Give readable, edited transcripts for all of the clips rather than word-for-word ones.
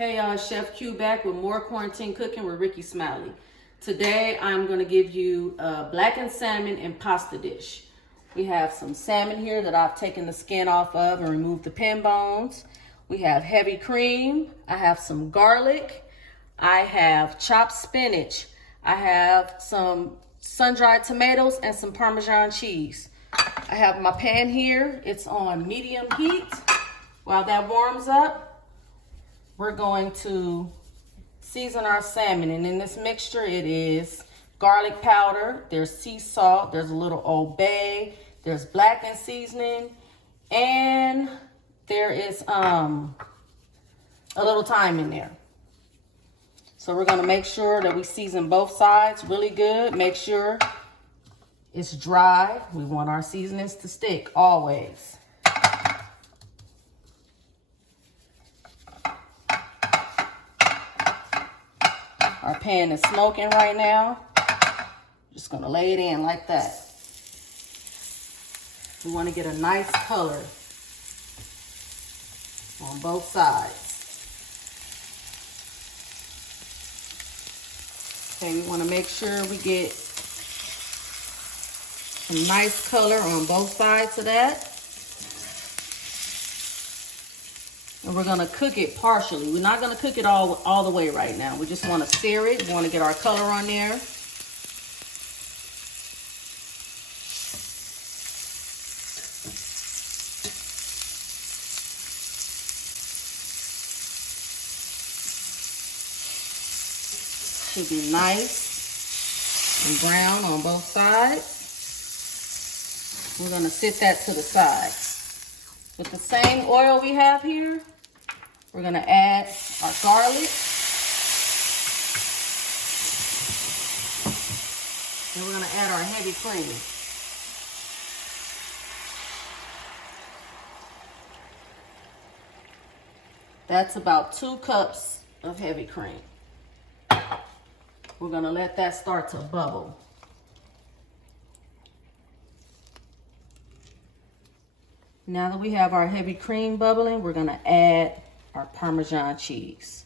Hey y'all, Chef Q back with more quarantine cooking with Ricky Smiley. Today I'm going to give you a blackened salmon and pasta dish. We have some salmon here that I've taken the skin off of and removed the pin bones. We have heavy cream. I have some garlic. I have chopped spinach. I have some sun-dried tomatoes and some Parmesan cheese. I have my pan here. It's on medium heat. While that warms up, we're going to season our salmon. And in this mixture, it is garlic powder, there's sea salt, there's a little Old Bay, there's blackened seasoning, and there is a little thyme in there. So we're gonna make sure that we season both sides really good. Make sure it's dry. We want our seasonings to stick always. Our pan is smoking right now. Just gonna lay it in like that. We wanna get a nice color on both sides. Okay, we wanna make sure we get some nice color on both sides of that. And we're gonna cook it partially. We're not gonna cook it all the way right now. We just wanna sear it. We wanna get our color on there. Should be nice and brown on both sides. We're gonna sit that to the side. With the same oil we have here, we're gonna add our garlic. And we're gonna add our heavy cream. That's about 2 cups of heavy cream. We're gonna let that start to bubble. Now that we have our heavy cream bubbling, we're gonna add our Parmesan cheese.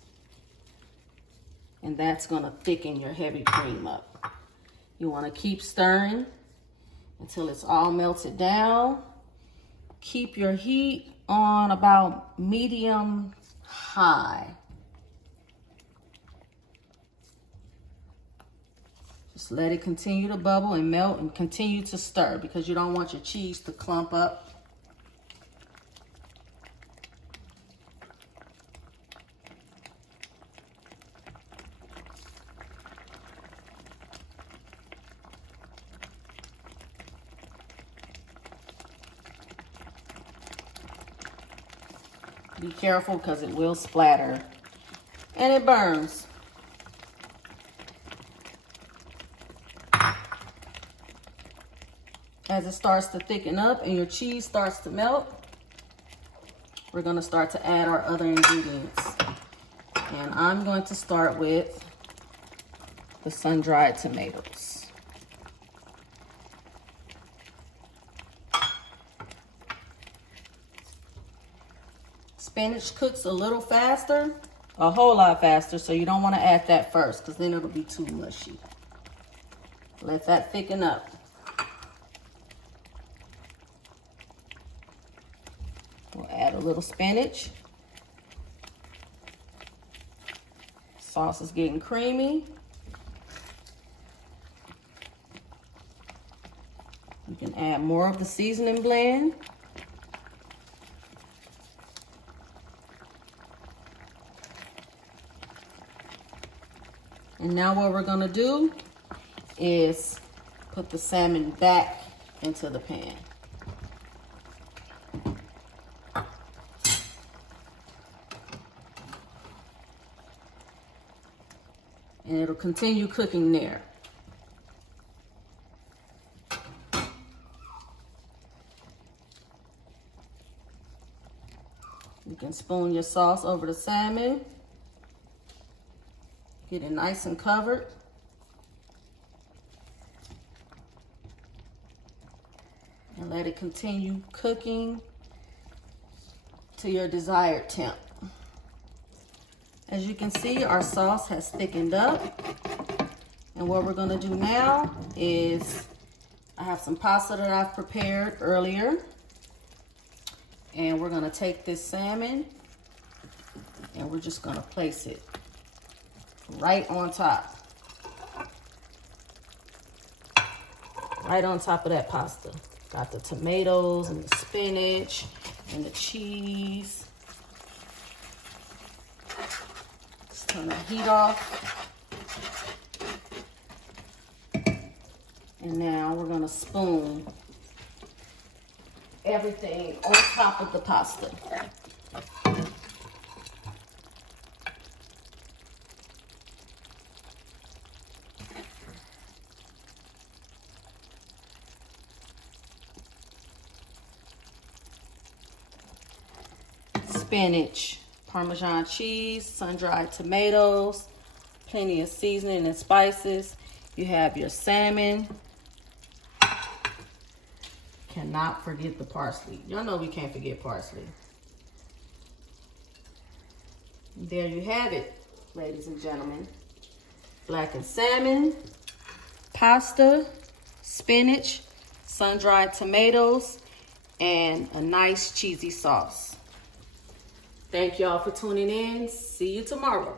And that's gonna thicken your heavy cream up. You wanna keep stirring until it's all melted down. Keep your heat on about medium high. Just let it continue to bubble and melt and continue to stir because you don't want your cheese to clump up. Be careful because it will splatter and it burns. As it starts to thicken up and your cheese starts to melt, we're going to start to add our other ingredients. And I'm going to start with the sun-dried tomatoes. Spinach cooks a little faster, a whole lot faster, so you don't want to add that first because then it'll be too mushy. Let that thicken up. We'll add a little spinach. Sauce is getting creamy. You can add more of the seasoning blend. And now what we're gonna do is put the salmon back into the pan. And it'll continue cooking there. You can spoon your sauce over the salmon. Get it nice and covered. And let it continue cooking to your desired temp. As you can see, our sauce has thickened up. And what we're gonna do now is, I have some pasta that I've prepared earlier. And we're gonna take this salmon and we're just gonna place it right on top. Right on top of that pasta. Got the tomatoes and the spinach and the cheese. Let's turn the heat off. And now we're gonna spoon everything on top of the pasta. Spinach, Parmesan cheese, sun-dried tomatoes, plenty of seasoning and spices. You have your salmon. Cannot forget the parsley. Y'all know we can't forget parsley. There you have it, ladies and gentlemen. Blackened salmon, pasta, spinach, sun-dried tomatoes, and a nice cheesy sauce. Thank y'all for tuning in. See you tomorrow.